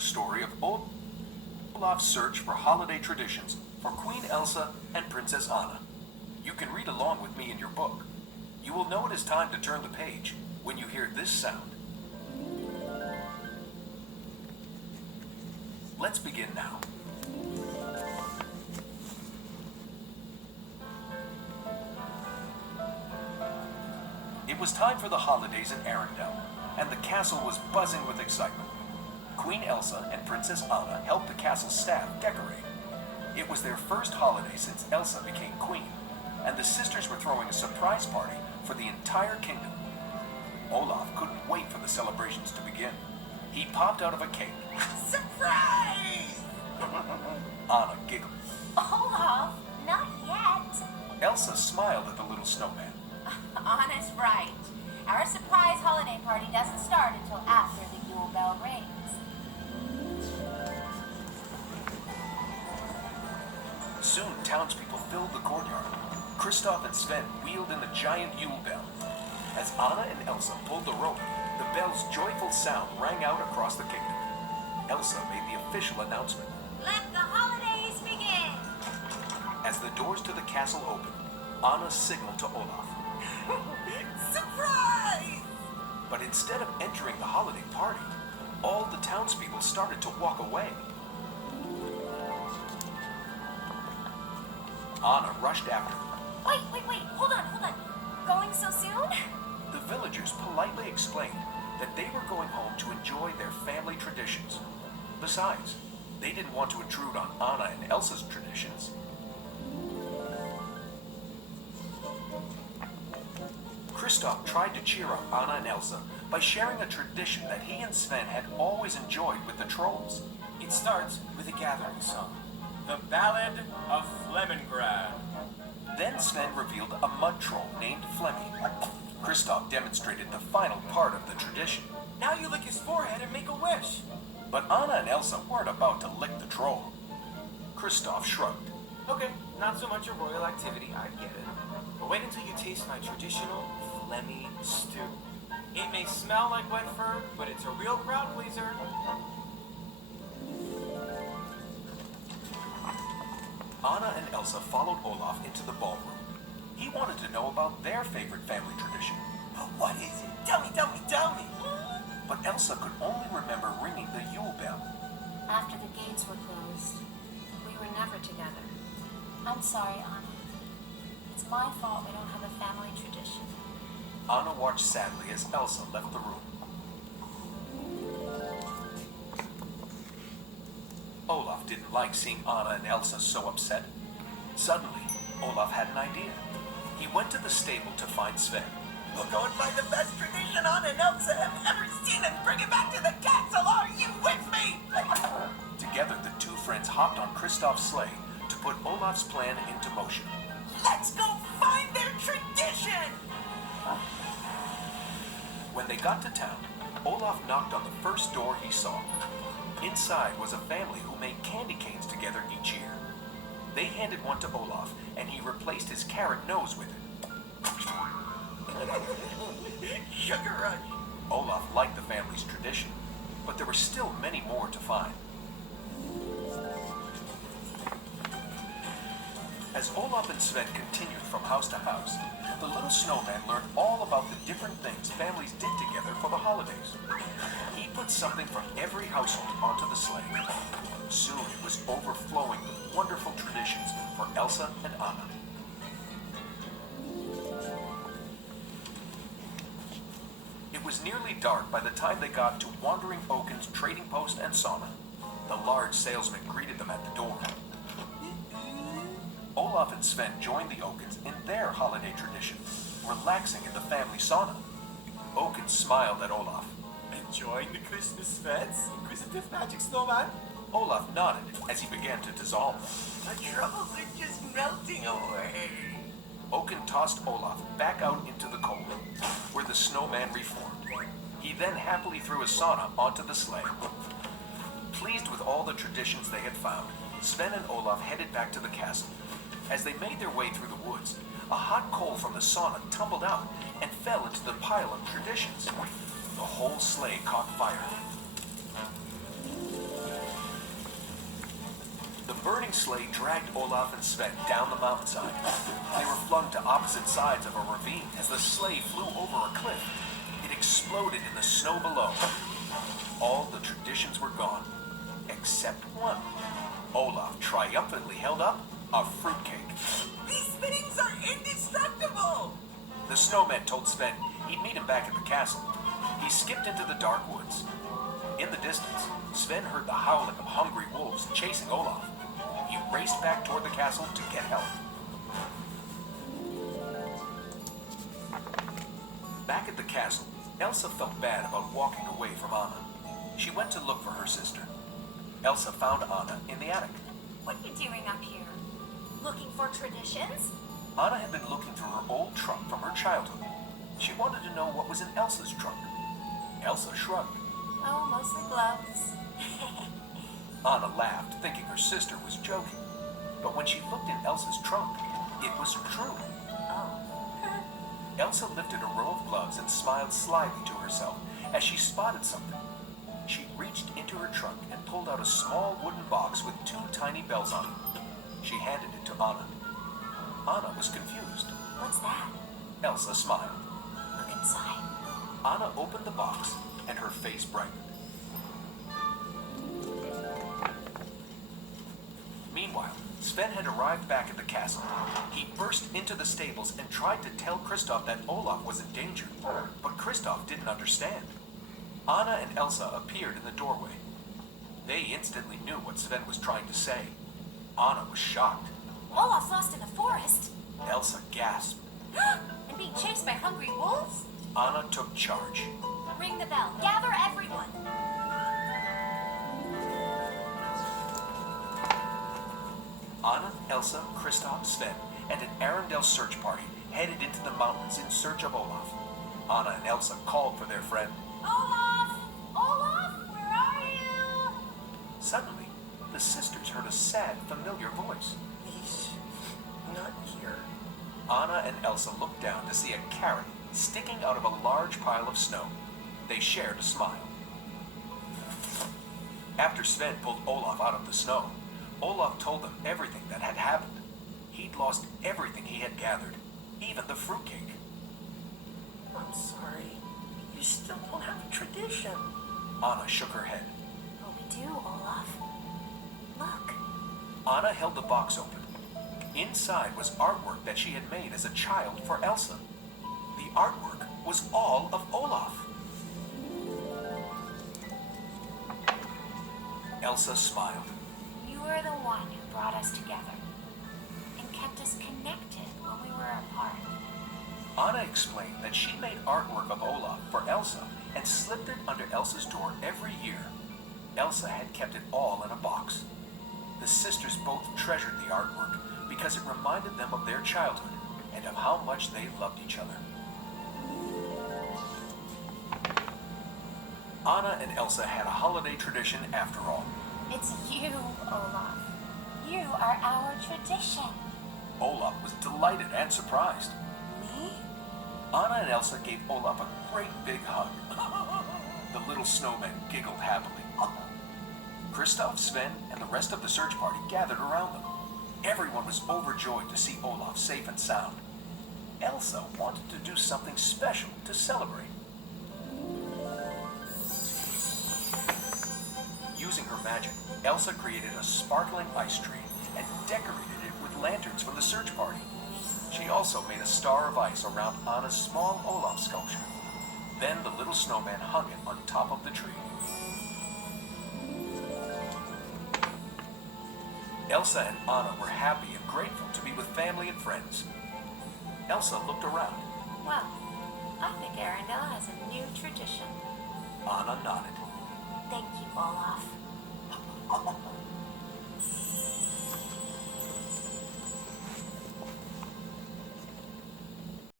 the story of Olaf's search for holiday traditions for Queen Elsa and Princess Anna. You can read along with me in your book. You will know it is time to turn the page when you hear this sound. Let's begin now. It was time for the holidays in Arendelle, and the castle was buzzing with excitement. Queen Elsa and Princess Anna helped the castle staff decorate. It was their first holiday since Elsa became queen, and the sisters were throwing a surprise party for the entire kingdom. Olaf couldn't wait for the celebrations to begin. He popped out of a cake. Surprise! Anna giggled. Olaf, not yet. Elsa smiled at the little snowman. Anna's right. Our surprise holiday party doesn't start until after the Yule bell rings. Soon, townspeople filled the courtyard. Kristoff and Sven wheeled in the giant Yule bell. As Anna and Elsa pulled the rope, the bell's joyful sound rang out across the kingdom. Elsa made the official announcement. Let the holidays begin! As the doors to the castle opened, Anna signaled to Olaf. Surprise! But instead of entering the holiday party, all the townspeople started to walk away. Anna rushed after them. Wait, hold on. Going so soon? The villagers politely explained that they were going home to enjoy their family traditions. Besides, they didn't want to intrude on Anna and Elsa's traditions. Kristoff tried to cheer up Anna and Elsa by sharing a tradition that he and Sven had always enjoyed with the trolls. It starts with a gathering song, the Ballad of Flemingrad. Then Sven revealed a mud troll named Flemmy. Kristoff demonstrated the final part of the tradition. Now you lick his forehead and make a wish. But Anna and Elsa weren't about to lick the troll. Kristoff shrugged. Okay, not so much a royal activity, I get it. But wait until you taste my traditional Flemmy stew. It may smell like wet fur, but it's a real crowd pleaser. Anna and Elsa followed Olaf into the ballroom. He wanted to know about their favorite family tradition. But what is it? Tell me! But Elsa could only remember ringing the Yule bell. After the gates were closed, we were never together. I'm sorry, Anna. It's my fault we don't have a family tradition. Anna watched sadly as Elsa left the room. Olaf didn't like seeing Anna and Elsa so upset. Suddenly, Olaf had an idea. He went to the stable to find Sven. We'll go and find the best tradition Anna and Elsa have ever seen and bring it back to the castle. Are you with me? Together, the two friends hopped on Kristoff's sleigh to put Olaf's plan into motion. Let's go find their tradition! When they got to town, Olaf knocked on the first door he saw. Inside was a family who made candy canes together each year. They handed one to Olaf, and he replaced his carrot nose with it. Sugar rush. Olaf liked the family's tradition, but there were still many more to find. As Olaf and Sven continued from house to house, the little snowman learned all about the different things families did together for the holidays. He put something from every household onto the sleigh. Soon it was overflowing with wonderful traditions for Elsa and Anna. It was nearly dark by the time they got to Wandering Oaken's trading post and sauna. The large salesman greeted them at the door. Olaf and Sven joined the Oakens in their holiday tradition, relaxing in the family sauna. Oaken smiled at Olaf. Enjoying the Christmas fetes, Inquisitive Magic Snowman? Olaf nodded as he began to dissolve. My troubles are just melting away. Oaken tossed Olaf back out into the cold, where the snowman reformed. He then happily threw his sauna onto the sleigh. Pleased with all the traditions they had found, Sven and Olaf headed back to the castle. As they made their way through the woods, a hot coal from the sauna tumbled out and fell into the pile of traditions. The whole sleigh caught fire. burning sleigh dragged Olaf and Sven down the mountainside. They were flung to opposite sides of a ravine as the sleigh flew over a cliff. It exploded in the snow below. All the traditions were gone, except one. Olaf triumphantly held up a fruitcake. These things are indestructible! The snowman told Sven he'd meet him back at the castle. He skipped into the dark woods. In the distance, Sven heard the howling of hungry wolves chasing Olaf. He raced back toward the castle to get help. Back at the castle, Elsa felt bad about walking away from Anna. She went to look for her sister. Elsa found Anna in the attic. What are you doing up here? Looking for traditions? Anna had been looking through her old trunk from her childhood. She wanted to know what was in Elsa's trunk. Elsa shrugged. Oh, mostly gloves. Anna laughed, thinking her sister was joking. But when she looked in Elsa's trunk, it was true. Oh. Elsa lifted a row of gloves and smiled slyly to herself as she spotted something. She reached into her trunk and pulled out a small wooden box with 2 tiny bells on it. She handed it to Anna. Anna was confused. What's that? Elsa smiled. Look inside. Anna opened the box and her face brightened. Meanwhile, Sven had arrived back at the castle. He burst into the stables and tried to tell Kristoff that Olaf was in danger, but Kristoff didn't understand. Anna and Elsa appeared in the doorway. They instantly knew what Sven was trying to say. Anna was shocked. Olaf's lost in the forest. Elsa gasped. And being chased by hungry wolves? Anna took charge. Ring the bell. Gather everyone. Anna, Elsa, Kristoff, Sven, and an Arendelle search party headed into the mountains in search of Olaf. Anna and Elsa called for their friend. Olaf! Olaf, where are you? Suddenly, the sisters heard a sad, familiar voice. He's not here. Anna and Elsa looked down to see a carrot sticking out of a large pile of snow. They shared a smile. After Sven pulled Olaf out of the snow, Olaf told them everything that had happened. He'd lost everything he had gathered, even the fruitcake. I'm sorry. You still don't have a tradition. Anna shook her head. But we do, Olaf. Look. Anna held the box open. Inside was artwork that she had made as a child for Elsa. The artwork was all of Olaf. Elsa smiled. You were the one who brought us together and kept us connected when we were apart. Anna explained that she made artwork of Olaf for Elsa and slipped it under Elsa's door every year. Elsa had kept it all in a box. The sisters both treasured the artwork because it reminded them of their childhood and of how much they loved each other. Anna and Elsa had a holiday tradition after all. It's you, Olaf. You are our tradition. Olaf was delighted and surprised. Me? Anna and Elsa gave Olaf a great big hug. The little snowman giggled happily. Kristoff, Sven, and the rest of the search party gathered around them. Everyone was overjoyed to see Olaf safe and sound. Elsa wanted to do something special to celebrate. Using her magic, Elsa created a sparkling ice tree and decorated it with lanterns from the search party. She also made a star of ice around Anna's small Olaf sculpture. Then the little snowman hung it on top of the tree. Elsa and Anna were happy and grateful to be with family and friends. Elsa looked around. Well, I think Arendelle has a new tradition. Anna nodded.